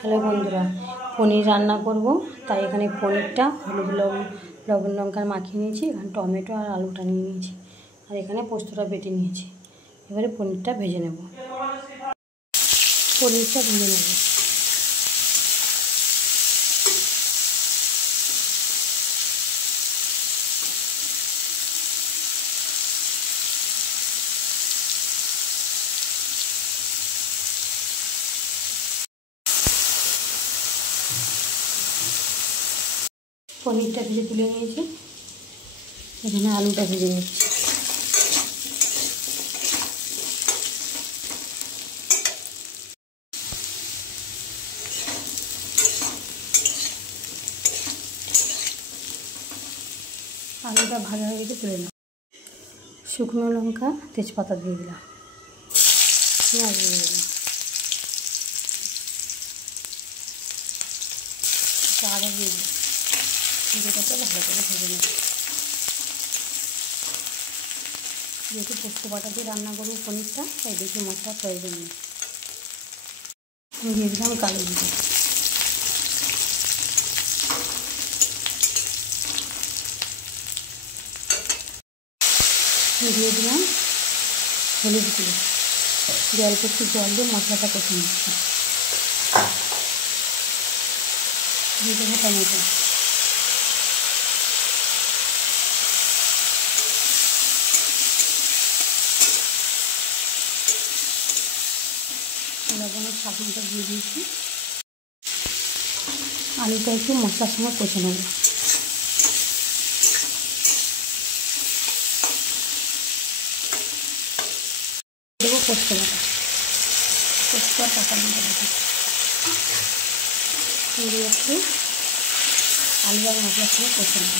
Hello বন্ধুরা, পনির রান্না করব। তাই এখানে পনিরটা হলুদ লবণ লঙ্কা মাখিয়ে নিয়েছি। এখানে টমেটো আর আলুটা নিয়ে নিয়েছি, আর এখানে পোস্তটা বেটে নিয়েছি। এবারে পনিরটা ভেজে নেব। পনিরটা ভেজে তুলে নিয়েছি। এখানে আলুটা ভেজে নিচ্ছি। আলুটা ভাজা হয়ে গেছে, তুলে নেব। শুকনো লঙ্কা তেজপাতা দিয়ে দিলাম, পেঁয়াজ দিয়ে দিলাম, আদা দিয়ে দিলাম। যেটাকে ভালো করে ভেজে নেব। যেহেতু পোস্ত বাটা দিয়ে রান্না করবো পনিরটা, তাই বেশি মশলা প্রয়োজন নেই। দিয়ে দিলাম কালো জিরে, দিয়ে দিলাম হলুদ গুঁড়ো, অল্প একটু জল দিয়ে মশলাটা কষে নিচ্ছি। দিয়ে দেবো টমেটো, লবণের স্বাদ মতো দিয়ে দিয়েছি। আলুটা একটু মশলার সঙ্গে কষে নেব। দেবো পোস্ত বাটা, পোস্ত আর কাঁচা লঙ্কা বাটা দিয়ে একটু আলু আর মশলার সঙ্গে কষে নেব।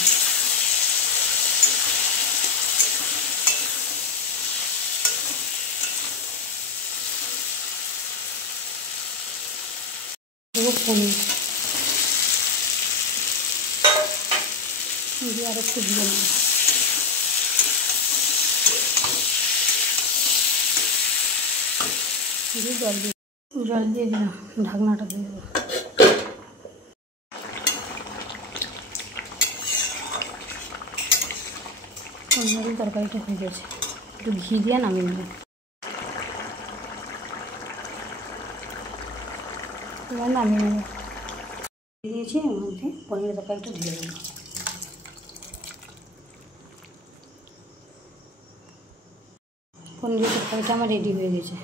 দেবো পনির, দিয়ে আর একটু দিয়ে নেব। জল দিয়ে দিলাম, ঢাকনাটা দিয়ে দেবো। তরকারিটা হয়ে গেছে, একটু ঘি দিয়ে নামিয়ে নেব। এবার নামিয়ে নেব। দিয়েছি, এর মধ্যে পনিরের তরকারিটা ঢেলে দেবো। পনিরের তরকারিটা আমার রেডি হয়ে গেছে।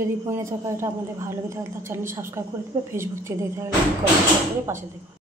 যদি পনিরের তরকারিটা আপনাদের ভালো লাগে তাহলে তার চ্যানেল সাবস্ক্রাইব করে দেবে। ফেসবুক থেকে দেখে থাকলে কমেন্ট করে পাশে দেবে।